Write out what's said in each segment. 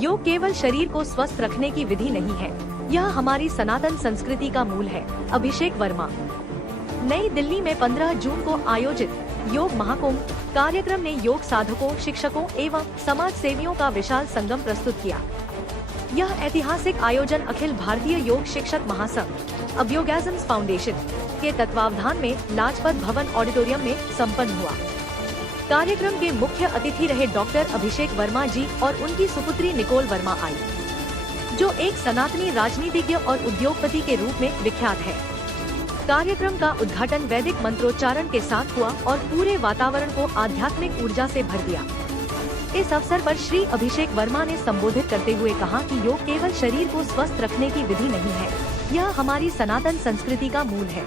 योग केवल शरीर को स्वस्थ रखने की विधि नहीं है, यह हमारी सनातन संस्कृति का मूल है। अभिषेक वर्मा। नई दिल्ली में 15 जून को आयोजित योग महाकुंभ कार्यक्रम ने योग साधकों, शिक्षकों एवं समाज सेवियों का विशाल संगम प्रस्तुत किया। यह ऐतिहासिक आयोजन अखिल भारतीय योग शिक्षक महासंघ अभ्योगैज़म्स फाउंडेशन के तत्वावधान में लाजपत भवन ऑडिटोरियम में संपन्न हुआ। कार्यक्रम के मुख्य अतिथि रहे डॉक्टर अभिषेक वर्मा जी और उनकी सुपुत्री निकोल वर्मा आई, जो एक सनातनी राजनीतिज्ञ और उद्योगपति के रूप में विख्यात है। कार्यक्रम का उद्घाटन वैदिक मंत्रोच्चारण के साथ हुआ और पूरे वातावरण को आध्यात्मिक ऊर्जा से भर दिया। इस अवसर पर श्री अभिषेक वर्मा ने संबोधित करते हुए कहा कि योग केवल शरीर को स्वस्थ रखने की विधि नहीं है, यह हमारी सनातन संस्कृति का मूल है।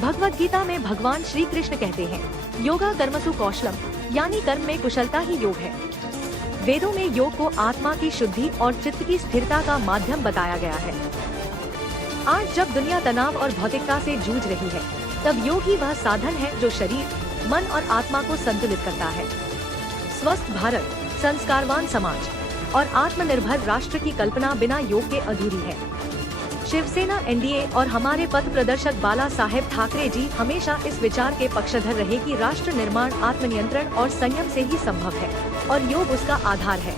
भगवत गीता में भगवान श्री कृष्ण कहते हैं, योगा कर्मसु कौशलम, यानी कर्म में कुशलता ही योग है। वेदों में योग को आत्मा की शुद्धि और चित्त की स्थिरता का माध्यम बताया गया है। आज जब दुनिया तनाव और भौतिकता से जूझ रही है, तब योग ही वह साधन है जो शरीर, मन और आत्मा को संतुलित करता है। स्वस्थ भारत, संस्कारवान समाज और आत्मनिर्भर राष्ट्र की कल्पना बिना योग के अधूरी है। शिवसेना, एनडीए और हमारे पथ प्रदर्शक बाला साहेब ठाकरे जी हमेशा इस विचार के पक्षधर रहे कि राष्ट्र निर्माण आत्मनियंत्रण और संयम से ही संभव है और योग उसका आधार है।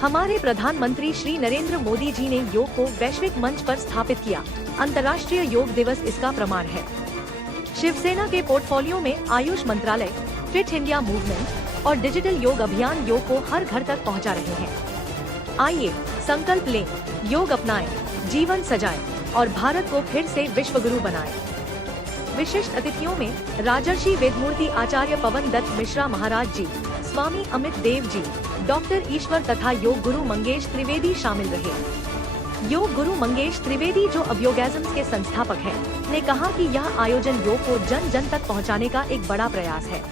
हमारे प्रधानमंत्री श्री नरेंद्र मोदी जी ने योग को वैश्विक मंच पर स्थापित किया। अंतर्राष्ट्रीय योग दिवस इसका प्रमाण है। शिवसेना के पोर्टफोलियो में आयुष मंत्रालय, फिट इंडिया मूवमेंट और डिजिटल योग अभियान योग को हर घर तक पहुंचा रहे हैं। आइए संकल्प लें, योग अपनाएं, जीवन सजाएं और भारत को फिर से विश्व गुरु बनाएं। विशिष्ट अतिथियों में राजर्षि वेदमूर्ति आचार्य पवन दत्त मिश्रा महाराज जी, स्वामी अमित देव जी, डॉक्टर ईश्वर तथा योग गुरु मंगेश त्रिवेदी शामिल रहे। योग गुरु मंगेश त्रिवेदी, जो अभ्योगैज़म्स के संस्थापक हैं, ने कहा कि यह आयोजन योग को जन जन तक पहुंचाने का एक बड़ा प्रयास है।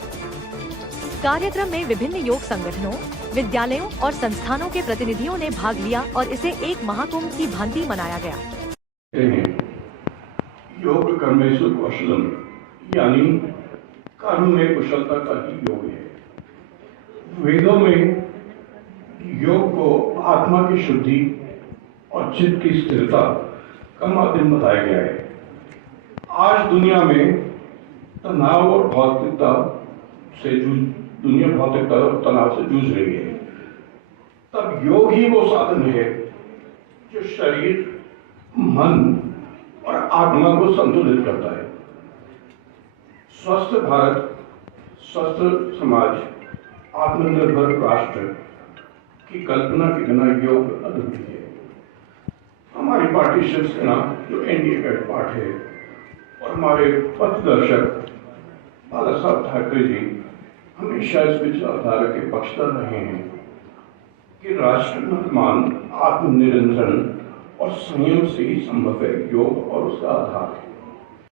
कार्यक्रम में विभिन्न योग संगठनों, विद्यालयों और संस्थानों के प्रतिनिधियों ने भाग लिया और इसे एक महाकुंभ की भांति मनाया गया। योग कर्मेषु कौशलम, यानी कर्म में कुशलता का ही योग है। वेदों में योग को आत्मा की शुद्धि और चित्त की स्थिरता का माध्यम बताया गया है। आज दुनिया में तनाव और भौतिकता से दुनिया भौतिकता और तनाव से जूझ रही है, तब योग ही वो साधन है जो शरीर, मन और आत्मा को संतुलित करता है। स्वस्थ भारत, स्वस्थ समाज, आत्मनिर्भर राष्ट्र की कल्पना के बिना योग अधूरी है। हमारी पार्टी शिवसेना, जो एनडीए का पार्ट है, और हमारे पथदर्शक बाला साहब ठाकरे जी हमेशा इस विचारधारा के पक्षधर रहे हैं कि राष्ट्र निर्माण आत्मनियंत्रण और संयम से ही संभव है। योग और उसका आधार है।